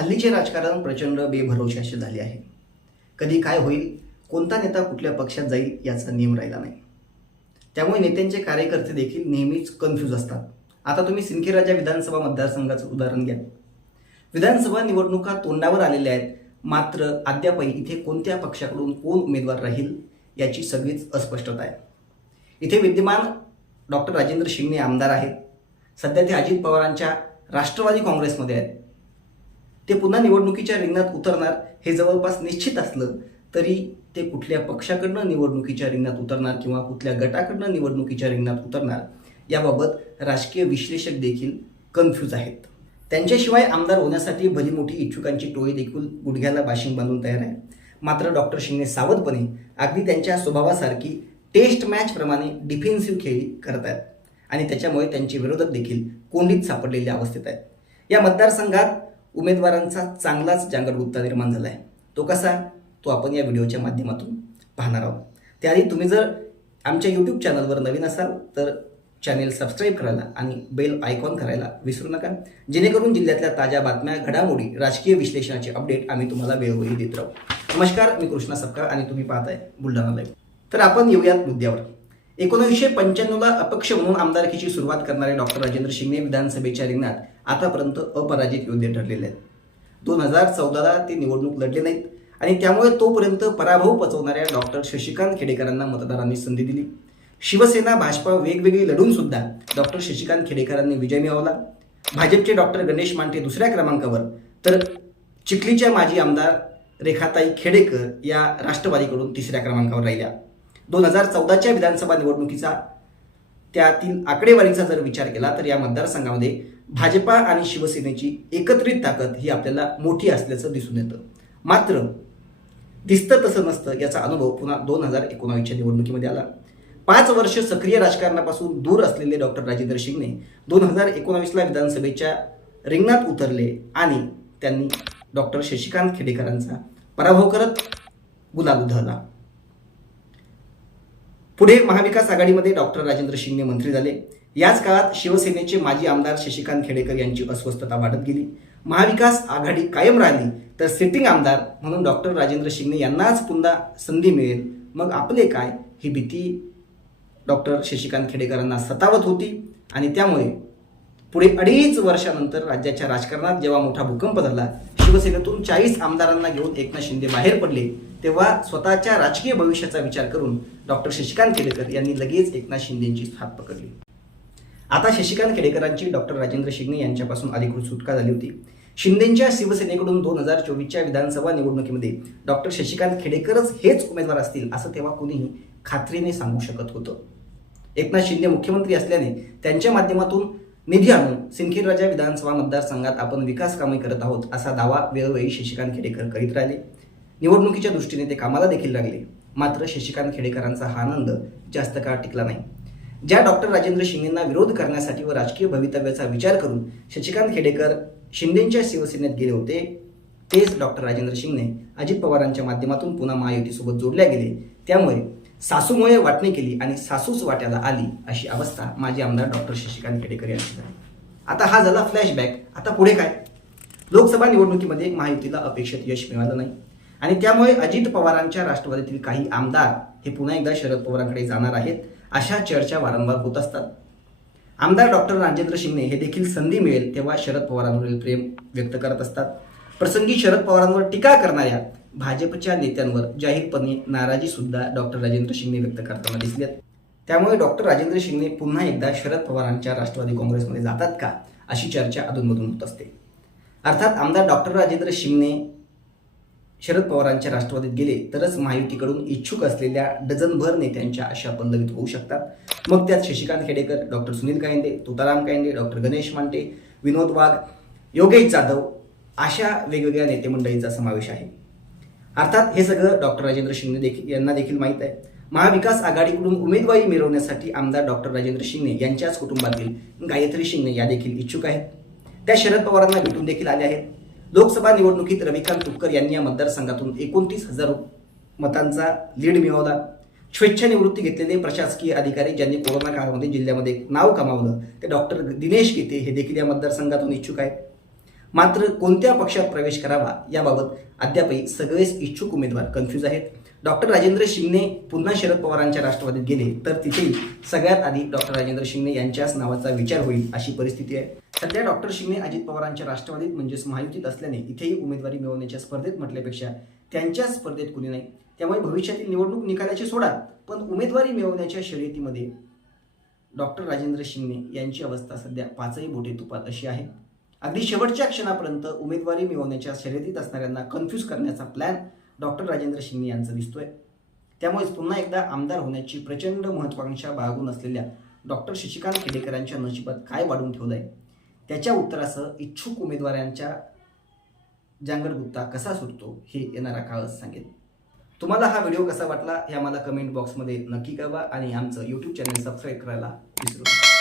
हल्लीचे राजकारण प्रचंड बेभरोशाचे झाले आहे. कधी काय होईल कोणता नेता कुठल्या पक्षात जाईल याचा नियम राहिला नाही. त्यामुळे नेत्यांचे कार्यकर्ते देखील नेहमीच कन्फ्यूज असतात. आता तुम्ही सिंदखेडराजा विधानसभा मतदारसंघाचं उदाहरण घ्या. विधानसभा निवडणुका तोंडावर आलेल्या आहेत. मात्र अद्यापही इथे कोणत्या पक्षाकडून कोण उमेदवार राहील याची सगळीच अस्पष्टता आहे. इथे विद्यमान डॉक्टर राजेंद्र शिंगणे आमदार आहेत. सध्या ते अजित पवारांच्या राष्ट्रवादी काँग्रेसमध्ये आहेत. ते पुन्हा निवडणुकीच्या रिंगणात उतरणार हे जवळपास निश्चित असलं तरी ते कुठल्या पक्षाकडनं निवडणुकीच्या रिंगणात उतरणार किंवा कुठल्या गटाकडनं निवडणुकीच्या रिंगणात उतरणार याबाबत राजकीय विश्लेषक देखील कन्फ्यूज आहेत. त्यांच्याशिवाय आमदार होण्यासाठी भली मोठी इच्छुकांची टोळी देखील गुडघ्याला बाशिंग बांधून तयार आहे. मात्र डॉक्टर शिंगणे सावधपणे अगदी त्यांच्या स्वभावासारखी टेस्ट मॅचप्रमाणे डिफेन्सिव्ह खेळी करत आहेत आणि त्याच्यामुळे त्यांचे विरोधक देखील कोंडीत सापडलेल्या अवस्थेत आहेत. या मतदारसंघात उमेदवारांचा चांगलाच जांगडगुप्ता निर्माण झाला आहे तो कसा? तो आपण या व्हिडिओच्या माध्यमातून पाहणार आहोत. त्याआधी तुम्ही जर आमच्या यूट्यूब चॅनलवर नवीन असाल तर चॅनेल सबस्क्राईब करायला आणि बेल आयकॉन करायला विसरू नका. जेणेकरून जिल्ह्यातल्या ताज्या बातम्या घडामोडी राजकीय विश्लेषणाचे अपडेट आम्ही तुम्हाला वेळोवेळी देत राहू. नमस्कार मी कृष्णा सपकाळ आणि तुम्ही पाहताय बुलढाणा लाईव्ह तर आपण येऊयात मुद्द्यावर. एकोणीसशे पंच्याण्णवला अपक्ष म्हणून आमदारकीची सुरुवात करणारे डॉक्टर राजेंद्र शिंगणे विधानसभेच्या रिंगणात. आतापर्यंत अपराजित योद्धे ठरलेले आहेत. दोन हजार चौदाला ते निवडणूक लढले नाहीत. आणि त्यामुळे तोपर्यंत पराभव पचवणाऱ्या डॉक्टर शशिकांत खेडेकरांना मतदारांनी संधी दिली. शिवसेना भाजपा वेगवेगळी लढून सुद्धा डॉक्टर शशिकांत खेडेकरांनी विजय मिळवला. भाजपचे डॉक्टर गणेश मांटे दुसऱ्या क्रमांकावर. तर चिखलीच्या माजी आमदार रेखाताई खेडेकर या राष्ट्रवादीकडून तिसऱ्या क्रमांकावर राहिल्या. दोन हजार चौदाच्या विधानसभा निवडणुकीचा त्यातील आकडेवारीचा जर विचार केला तर या मतदारसंघामध्ये भाजपा आणि शिवसेनेची एकत्रित ताकद ही आपल्याला मोठी असल्याचं दिसून येतं. मात्र दिसतं तसं नसतं याचा अनुभव पुन्हा दोन हजार एकोणावीसच्या निवडणुकीमध्ये आला. पाच वर्ष सक्रिय राजकारणापासून दूर असलेले डॉक्टर राजेंद्र शिंगणे दोन हजार एकोणावीसला विधानसभेच्या रिंगणात उतरले आणि त्यांनी डॉक्टर शशिकांत खेडेकरांचा पराभव करत गुलाल उधळला. पुढे महाविकास आघाडीमध्ये डॉक्टर राजेंद्र शिंगणे मंत्री झाले. याच काळात शिवसेनेचे माजी आमदार शशिकांत खेडेकर यांची अस्वस्थता वाढत गेली. महाविकास आघाडी कायम राहिली तर सिटिंग आमदार म्हणून डॉक्टर राजेंद्र शिंगणे यांनाच पुन्हा संधी मिळेल. मग आपले काय? ही भीती डॉक्टर शशिकांत खेडेकरांना सतावत होती आणि त्यामुळे पुढे अडीच वर्षानंतर राज्याच्या राजकारणात जेव्हा मोठा भूकंप झाला शिवसेनेतून चाळीस आमदारांना घेऊन एकनाथ शिंदे बाहेर पडले तेव्हा स्वतःच्या राजकीय भविष्याचा विचार करून डॉक्टर शशिकांत केडेकर यांनी लगेच एकनाथ शिंदेची हात पकडली. आता शशिकांत खेडेकरांची डॉक्टर राजेंद्र शिंगणे यांच्यापासून अधिकृत सुटका झाली होती. शिंदेच्या शिवसेनेकडून दोन हजार चोवीसच्या विधानसभा निवडणुकीमध्ये डॉक्टर शशिकांत खेडेकरच हेच उमेदवार असतील असं तेव्हा कुणीही खात्रीने सांगू शकत होतं. एकनाथ शिंदे मुख्यमंत्री असल्याने त्यांच्या माध्यमातून निधी आणून सिंदखेडराजा विधानसभा मतदारसंघात आपण विकास कामे करत आहोत असा दावा वेळोवेळी शशिकांत खेडेकर करीत राहिले. निवडणुकीच्या दृष्टीने ते कामाला देखील लागले. मात्र शशिकांत खेडेकरांचा हा आनंद जास्त काळ टिकला नाही. ज्या डॉक्टर राजेंद्र शिंदेंना विरोध करण्यासाठी व राजकीय भवितव्याचा विचार करून शशिकांत खेडेकर शिंदेंच्या शिवसेनेत गेले होते तेच डॉक्टर राजेंद्र शिंगणे अजित पवारांच्या माध्यमातून पुन्हा महायुतीसोबत जोडल्या गेले. त्यामुळे सासूमुळे वाटणी केली आणि सासूच वाट्याला आली अशी अवस्था माजी आमदार डॉक्टर शशिकांत खेडेकर यांची झाली. आता हा झाला फ्लॅशबॅक आता पुढे काय? लोकसभा निवडणुकीमध्ये महायुतीला अपेक्षित यश मिळालं नाही. आणि त्यामुळे अजित पवारांच्या राष्ट्रवादीतील काही आमदार हे पुन्हा एकदा शरद पवारांकडे जाणार आहेत अशा चर्चा वारंवार होत असतात. आमदार डॉक्टर राजेंद्र शिंगणे हे देखील संधी मिळेल तेव्हा शरद पवारांवरील प्रेम व्यक्त करत असतात. प्रसंगी शरद पवारांवर टीका करणाऱ्या भाजपच्या नेत्यांवर जाहीरपणे नाराजी सुद्धा डॉक्टर राजेंद्र शिंगणे व्यक्त करताना दिसलेत. त्यामुळे डॉक्टर राजेंद्र शिंगणे पुन्हा एकदा शरद पवारांच्या राष्ट्रवादी काँग्रेसमध्ये जातात का अशी चर्चा अधूनमधून होत असते. अर्थात आमदार डॉक्टर राजेंद्र शिंगणे शरद पवारांच्या राष्ट्रवादीत गेले तरच महायुतीकडून इच्छुक असलेल्या डझनभर नेत्यांच्या आशा पल्लवित होऊ शकतात. मग त्यात शशिकांत खेडेकर डॉक्टर सुनील कायंदे तुकाराम कायंदे डॉक्टर गणेश मांटे विनोद वाघ योगेश जाधव अशा वेगवेगळ्या नेतेमंडळींचा समावेश आहे. अर्थात हे सगळं डॉक्टर राजेंद्र शिंगणे देखील यांना देखील माहीत आहे. महाविकास आघाडीकडून उमेदवारी मिळवण्यासाठी आमदार डॉक्टर राजेंद्र शिंगणे यांच्याच कुटुंबातील गायत्री शिंगणे या देखील इच्छुक आहेत. त्या शरद पवारांना भेटून देखील आल्या आहेत. लोकसभा निवडणुकीत रविकांत तुपकर यांनी या मतदारसंघातून एकोणतीस हजार मतांचा लीड मिळवला. स्वेच्छानिवृत्ती घेतलेले प्रशासकीय अधिकारी ज्यांनी कोरोना काळामध्ये जिल्ह्यामध्ये नाव कमावलं ते डॉक्टर दिनेश गीते हे देखील या मतदारसंघातून इच्छुक आहेत. मात्र कोणत्या पक्षात प्रवेश करावा याबाबत अद्यापही सगळेच इच्छुक उमेदवार कन्फ्यूज आहेत. डॉक्टर राजेंद्र शिंगणे पुन्हा शरद पवारांच्या राष्ट्रवादीत गेले तर तिथेही सगळ्यात आधी डॉक्टर राजेंद्र शिंगणे यांच्याच नावाचा विचार होईल अशी परिस्थिती आहे. सध्या डॉक्टर शिंगणे अजित पवारांच्या राष्ट्रवादीत म्हणजेच महायुतीत असल्याने इथेही उमेदवारी मिळवण्याच्या स्पर्धेत म्हटल्यापेक्षा त्यांच्या स्पर्धेत कुणी नाही. त्यामुळे भविष्यातील निवडणूक निकालाची सोडा पण उमेदवारी मिळवण्याच्या शर्यतीमध्ये डॉक्टर राजेंद्र शिंगणे यांची अवस्था सध्या पाचही बोटे तुपात अशी आहे. अगदी शेवटच्या क्षणापर्यंत उमेदवारी मिळवण्याच्या शर्यतीत असणाऱ्यांना कन्फ्यूज करण्याचा प्लॅन डॉक्टर राजेंद्र शिंगणे यांचा दिसतोय. त्यामुळेच पुन्हा एकदा आमदार होण्याची प्रचंड महत्वाकांक्षा बाळगून असलेल्या डॉक्टर शशिकांत खेडेकरांच्या नशिबात काय वाढून ठेवलंय? त्याच्या उत्तरासह इच्छुक उमेदवारांच्या जांगरगुत्ता कसा सुटतो हे येणारा काळच सांगेल तुम्हाला हा व्हिडिओ कसा वाटला हे आम्हाला कमेंट बॉक्समध्ये नक्की कळवा आणि आमचं यूट्यूब चॅनल सबस्क्राईब करायला विसरू नका.